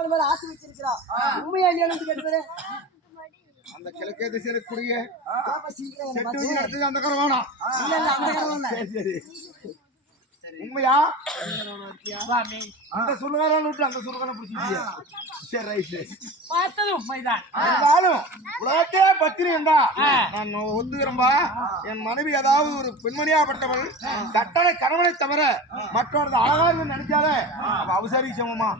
ஆசை வச்சிருக்கிறான். உண்மையா இல்லையான்னு கேட்டுக்கிறேன். அந்த கிழக்கே திசையில குடிய சீக்கிரம் அந்த கரவானா இல்ல இல்ல அந்த கரவம் சரி உண்மையா அந்த சுடுகாரன் விட்டு அந்த சுடுகாரன் பிடிச்சிட்டியா? சரி ரைட் பார்த்தது உண்மைதான். உலகத்தே பத்தினி என்றா நான் ஒத்துக்கிறேன்பா. என் மனைவி ஏதாவது ஒரு பெண்மணியாப்பட்டவள் கட்டளை கணவனை தவிர மற்றவரது அழகா நினைச்சாலே அவ அவசரி சமமா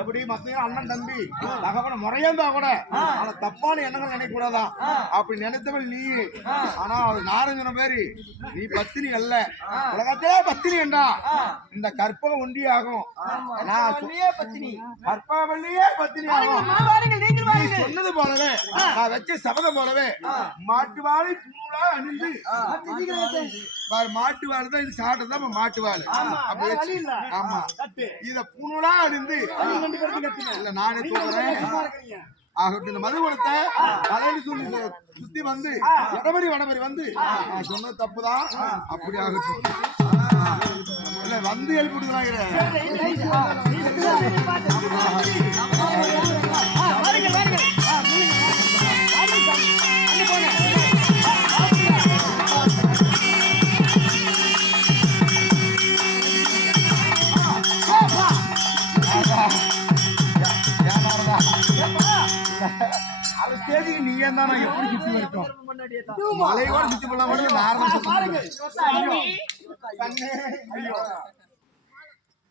எப்படி மத்திய அண்ணன் தம்பி தகவன முறையந்தா கூட ஆனா தப்பான எண்ணங்கள் நினைக்க கூடாதான். அப்படி நினைத்தவள் நீ. ஆனா அவள் நாரஞ்சன பேரு நீ பத்தினி அல்ல, உலகத்திலே பத்தினி என்றா இந்த கற்பக ஒன்றி ஆகும். பத்தினி கற்பகவல்லியே பத்தினி ஆகும். சொன்னது போலவே நான் வச்ச சபதம் போலவே மாட்டு வாழை பூரா அணிந்து மாட்டு வாழை தான் இது சாப்பிட்டதான் மாட்டு வாழை. ஆமா இத பூணூலா அணிந்து இல்ல நானே தோன்றேன் ஆகட்டும். இந்த மதுபுரத்தை தலையில சொல்லி சுத்தி வந்து இடமறி வடமறி வந்து நான் சொன்னது தப்புதான். அப்படி ஆகட்டும். இல்ல வந்து எழுப்பி விடுக்கிறாங்க. ஸ்டேஜுக்கு நீ ஏன் தானே எப்படி சுத்தி இருக்கோம் மலையோட சுத்தி போடலாம்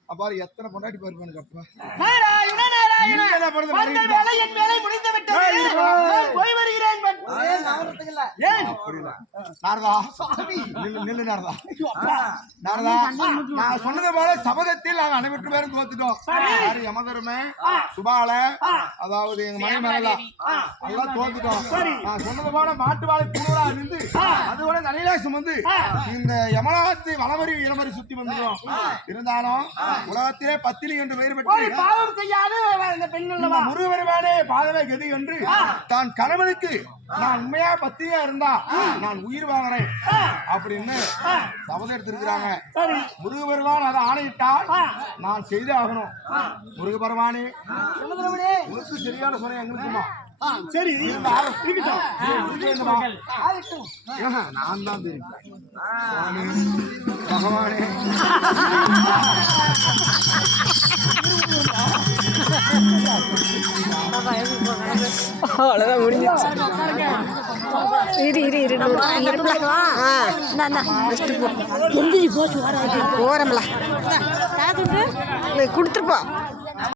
அப்பாரு எத்தனை பொண்டாட்டி பாருப்பானுக்கு அப்பா சொன்னது போல சபதத்தில் நாங்க அனைவருக்கு பேரும் தோத்துட்டோம். யமதர்மே சுபால அதாவது எங்க மனை மேல எல்லாம் தோத்துட்டோம். நான் சொன்னது போல மாட்டு வாழை பூரா நின்று அது கூட தலையில சுமந்து இந்த யமலாத்து வளமறி இளமறி சுத்தி வந்துடும். இருந்தாலும் உலகத்திலே பத்தினி என்று பெயர் பெற்று பாவம் செய்யாது முருகபெருமானே பாதவே கதி என்று தான் கணவனுக்கு நான் உண்மையா பத்தினியா இருந்தா நான் உயிர் வாங்குறேன் அப்படின்னு சபதம் எடுத்திருக்கிறாங்க. முருகபெருமான் அதை ஆணையிட்டால் நான் செய்து ஆகணும். முருகபெருமானே உனக்கு சரியான சொன்ன எங்களுக்குமா சரி நான் தான் தெரியும் பகவானே. அவ்வளோதான் முடிஞ்சிச்சு. போறோம்ல கொடுத்துருப்போம்.